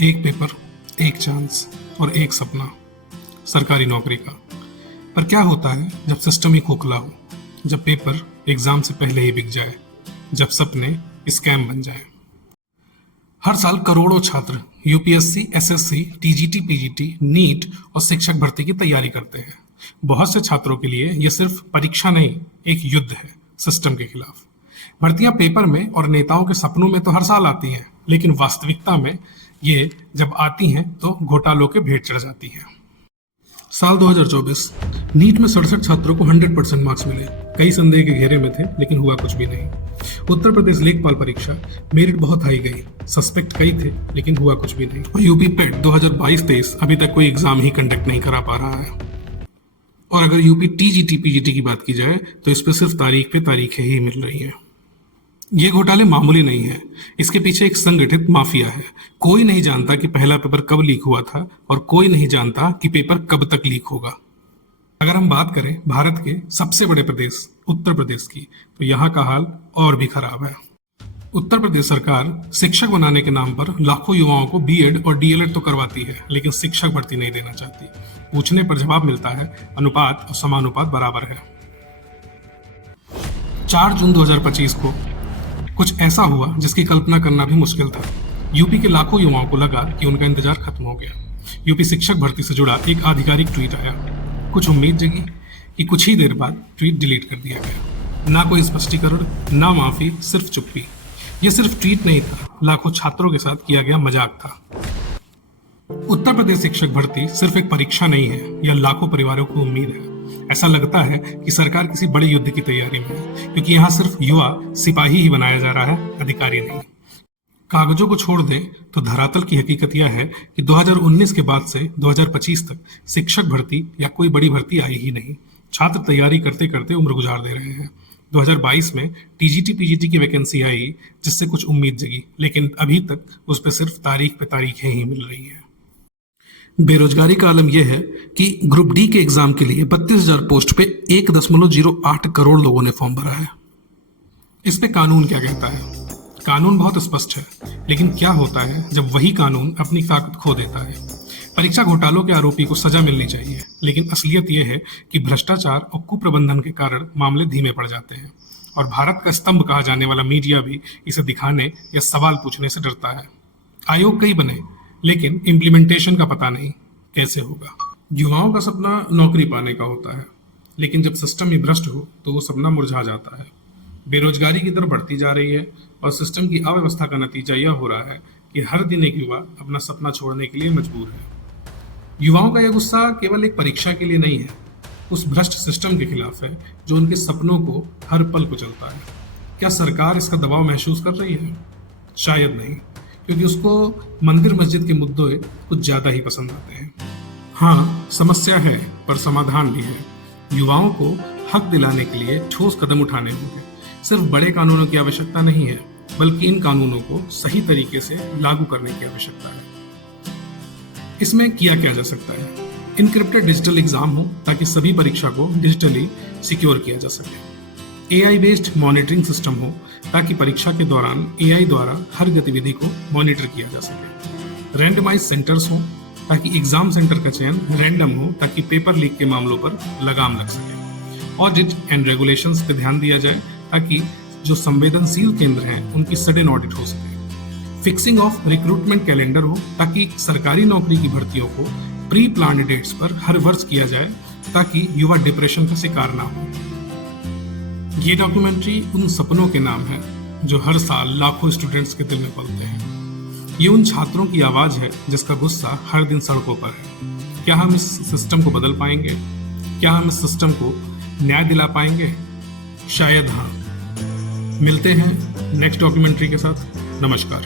एक पेपर, एक चांस और एक सपना सरकारी नौकरी का। पर क्या होता है जब सिस्टम ही खोखला हो, जब पेपर एग्जाम से पहले ही बिक जाए, जब सपने स्कैम बन जाए। हर साल करोड़ों छात्र UPSC, SSC, TGT, PGT, NEET और शिक्षक भर्ती की तैयारी करते हैं। बहुत से छात्रों के लिए यह सिर्फ परीक्षा नहीं, एक युद्ध है सिस्टम के खिलाफ। भर्तियां पेपर में और नेताओं के सपनों में तो हर साल आती हैं, लेकिन वास्तविकता में ये जब आती हैं तो घोटालों के भेंट चढ़ जाती हैं। साल 2024 नीट में 67 छात्रों को 100% मार्क्स मिले। कई संदेह के घेरे में थे, लेकिन हुआ कुछ भी नहीं। उत्तर प्रदेश लेखपाल परीक्षा, मेरिट बहुत हाई गई, सस्पेक्ट कई थे, लेकिन हुआ कुछ भी नहीं। और यूपी पेट 2022-23 अभी तक कोई एग्जाम ही कंडक्ट नहीं करा पा रहा है। और अगर यूपी टीजीटी, पीजीटी की बात की जाए तो इस पर सिर्फ तारीख पे तारीखें ही मिल रही हैं। ये घोटाले मामूली नहीं है, इसके पीछे एक संगठित माफिया है। कोई नहीं जानता कि पहला पेपर कब लीक हुआ था और कोई नहीं जानता कि पेपर कब तक लीक होगा। अगर हम बात करें भारत के सबसे बड़े प्रदेश उत्तर प्रदेश की, तो यहाँ का हाल और भी खराब है। उत्तर प्रदेश सरकार शिक्षक बनाने के नाम पर लाखों युवाओं को बीएड और डीएलएड तो करवाती है, लेकिन शिक्षक भर्ती नहीं देना चाहती। पूछने पर जवाब मिलता है अनुपात और समानुपात बराबर है। 4 जून 2025 को कुछ ऐसा हुआ जिसकी कल्पना करना भी मुश्किल था। यूपी के लाखों युवाओं को लगा कि उनका इंतजार खत्म हो गया। यूपी शिक्षक भर्ती से जुड़ा एक आधिकारिक ट्वीट आया। कुछ उम्मीद जगी कि कुछ ही देर बाद ट्वीट डिलीट कर दिया गया। ना कोई स्पष्टीकरण, ना माफी, सिर्फ चुप्पी। ये सिर्फ ट्वीट नहीं था, लाखों छात्रों के साथ किया गया मजाक था। उत्तर प्रदेश शिक्षक भर्ती सिर्फ एक परीक्षा नहीं है, यह लाखों परिवारों की उम्मीद है। ऐसा लगता है कि सरकार किसी बड़े युद्ध की तैयारी में है, क्योंकि यहाँ सिर्फ युवा सिपाही ही बनाया जा रहा है, अधिकारी नहीं। कागजों को छोड़ दें तो धरातल की हकीकत यह है कि 2019 के बाद से 2025 तक शिक्षक भर्ती या कोई बड़ी भर्ती आई ही नहीं। छात्र तैयारी करते करते उम्र गुजार दे रहे हैं। 2022 में टीजीटी, पीजीटी की वैकेंसी आई, जिससे कुछ उम्मीद जगी, लेकिन अभी तक उस पर सिर्फ तारीख पे तारीखें ही मिल रही हैं। बेरोजगारी का आलम यह है कि ग्रुप डी के एग्जाम के लिए 32,000 पोस्ट पे 1.08 करोड़ लोगों ने फॉर्म भरा है। इस पे कानून क्या कहता है? कानून बहुत स्पष्ट है, लेकिन क्या होता है जब वही कानून अपनी ताकत खो देता है? परीक्षा घोटालों के आरोपी को सजा मिलनी चाहिए, लेकिन असलियत यह है कि भ्रष्टाचार और कुप्रबंधन के कारण मामले धीमे पड़ जाते हैं। और भारत का स्तंभ कहा जाने वाला मीडिया भी इसे दिखाने या सवाल पूछने से डरता है। आयोग कई बने, लेकिन इम्प्लीमेंटेशन का पता नहीं कैसे होगा। युवाओं का सपना नौकरी पाने का होता है, लेकिन जब सिस्टम ही भ्रष्ट हो तो वो सपना मुरझा जाता है। बेरोजगारी की दर बढ़ती जा रही है और सिस्टम की अव्यवस्था का नतीजा यह हो रहा है कि हर दिन एक युवा अपना सपना छोड़ने के लिए मजबूर है। युवाओं का यह गुस्सा केवल एक परीक्षा के लिए नहीं है, उस भ्रष्ट सिस्टम के खिलाफ है जो उनके सपनों को हर पल कुचलता है। क्या सरकार इसका दबाव महसूस कर रही है? शायद नहीं, क्योंकि उसको मंदिर मस्जिद के मुद्दे कुछ ज्यादा ही पसंद आते हैं। हाँ, समस्या है, पर समाधान भी है। युवाओं को हक दिलाने के लिए ठोस कदम उठाने होंगे। सिर्फ बड़े कानूनों की आवश्यकता नहीं है, बल्कि इन कानूनों को सही तरीके से लागू करने की आवश्यकता है। इसमें किया क्या जा सकता है? इनक्रिप्टेड डिजिटल एग्जाम हो, ताकि सभी परीक्षा को डिजिटली सिक्योर किया जा सके। एआई बेस्ड मॉनिटरिंग सिस्टम हो, ताकि परीक्षा के दौरान एआई द्वारा हर गतिविधि को मॉनिटर किया जा सके। रैंडमाइज सेंटर्स हो, ताकि एग्जाम सेंटर का चयन रैंडम हो, ताकि पेपर लीक के मामलों पर लगाम लग सके। ऑडिट एंड रेगुलेशंस पे ध्यान दिया जाए, ताकि जो संवेदनशील केंद्र हैं उनकी सडन ऑडिट हो सके। फिक्सिंग ऑफ रिक्रूटमेंट कैलेंडर हो, ताकि सरकारी नौकरी की भर्तियों को प्री प्लान्ड डेट्स पर हर वर्ष किया जाए, ताकि युवा डिप्रेशन का शिकार ना हो। ये डॉक्यूमेंट्री उन सपनों के नाम है जो हर साल लाखों स्टूडेंट्स के दिल में पलते हैं। ये उन छात्रों की आवाज है जिसका गुस्सा हर दिन सड़कों पर है। क्या हम इस सिस्टम को बदल पाएंगे? क्या हम इस सिस्टम को न्याय दिला पाएंगे? शायद हाँ। मिलते हैं नेक्स्ट डॉक्यूमेंट्री के साथ। नमस्कार।